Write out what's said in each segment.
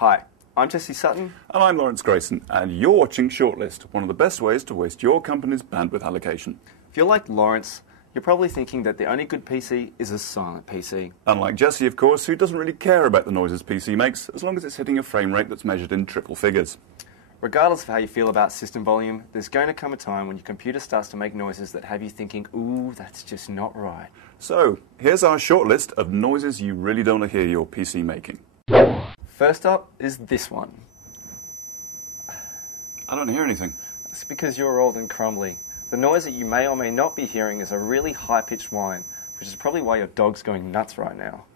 Hi, I'm Jesse Sutton. And I'm Laurence Grayson, and you're watching ShortList, one of the best ways to waste your company's bandwidth allocation. If you're like Laurence, you're probably thinking that the only good PC is a silent PC. Unlike Jesse, of course, who doesn't really care about the noises PC makes, as long as it's hitting a frame rate that's measured in triple figures. Regardless of how you feel about system volume, there's going to come a time when your computer starts to make noises that have you thinking, ooh, that's just not right. So, here's our short list of noises you really don't want to hear your PC making. First up is this one. I don't hear anything. It's because you're old and crumbly. The noise that you may or may not be hearing is a really high-pitched whine, which is probably why your dog's going nuts right now.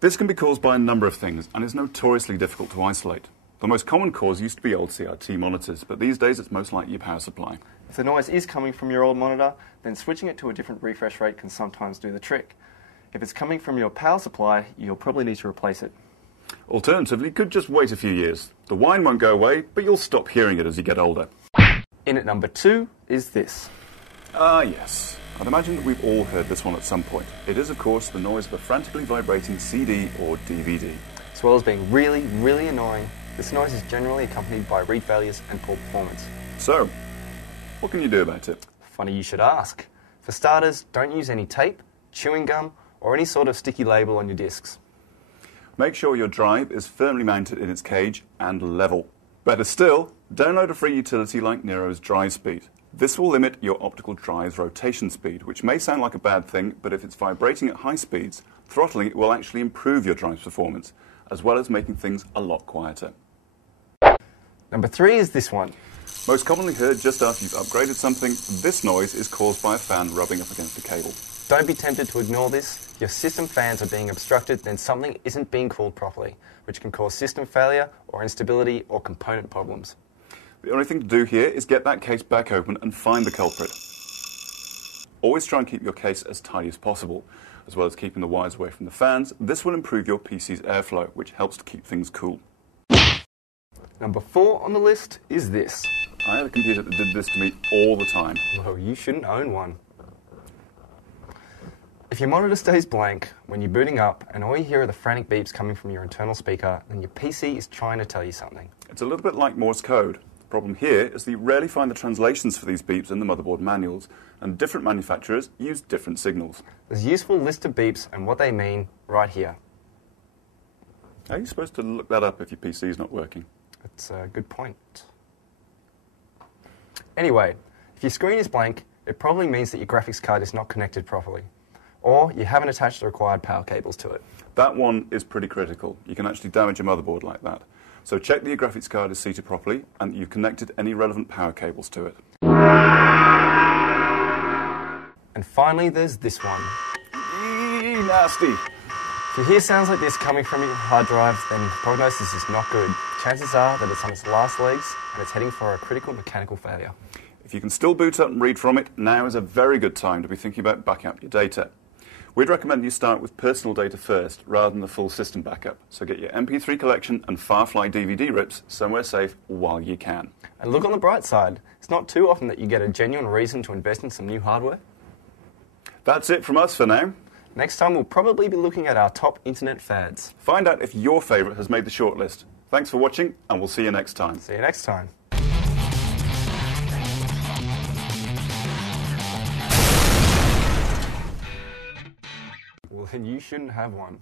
This can be caused by a number of things, and is notoriously difficult to isolate. The most common cause used to be old CRT monitors, but these days it's most likely your power supply. If the noise is coming from your old monitor, then switching it to a different refresh rate can sometimes do the trick. If it's coming from your power supply, you'll probably need to replace it. Alternatively, you could just wait a few years. The whine won't go away, but you'll stop hearing it as you get older. In at number 2 is this. Yes. I'd imagine that we've all heard this one at some point. It is, of course, the noise of a frantically vibrating CD or DVD. As well as being really, really annoying, this noise is generally accompanied by read failures and poor performance. So, what can you do about it? Funny you should ask. For starters, don't use any tape, chewing gum, or any sort of sticky label on your discs. Make sure your drive is firmly mounted in its cage and level. Better still, download a free utility like Nero's Drive Speed. This will limit your optical drive's rotation speed, which may sound like a bad thing, but if it's vibrating at high speeds, throttling it will actually improve your drive's performance, as well as making things a lot quieter. Number 3 is this one. Most commonly heard just after you've upgraded something, this noise is caused by a fan rubbing up against a cable. Don't be tempted to ignore this. If your system fans are being obstructed, then something isn't being cooled properly, which can cause system failure or instability or component problems. The only thing to do here is get that case back open and find the culprit. Always try and keep your case as tidy as possible, as well as keeping the wires away from the fans. This will improve your PC's airflow, which helps to keep things cool. Number 4 on the list is this. I had a computer that did this to me all the time. Well, you shouldn't own one. If your monitor stays blank when you're booting up and all you hear are the frantic beeps coming from your internal speaker, then your PC is trying to tell you something. It's a little bit like Morse code. The problem here is that you rarely find the translations for these beeps in the motherboard manuals, and different manufacturers use different signals. There's a useful list of beeps and what they mean right here. How are you supposed to look that up if your PC is not working? That's a good point. Anyway, if your screen is blank, it probably means that your graphics card is not connected properly, or you haven't attached the required power cables to it. That one is pretty critical. You can actually damage a motherboard like that. So check that your graphics card is seated properly and that you've connected any relevant power cables to it. And finally, there's this one. Nasty. If you hear sounds like this coming from your hard drive, then prognosis is not good. Chances are that it's on its last legs and it's heading for a critical mechanical failure. If you can still boot up and read from it, now is a very good time to be thinking about backing up your data. We'd recommend you start with personal data first, rather than the full system backup. So get your MP3 collection and Firefly DVD rips somewhere safe while you can. And look on the bright side. It's not too often that you get a genuine reason to invest in some new hardware. That's it from us for now. Next time, we'll probably be looking at our top internet fads. Find out if your favourite has made the shortlist. Thanks for watching, and we'll see you next time. See you next time. Well, then you shouldn't have one.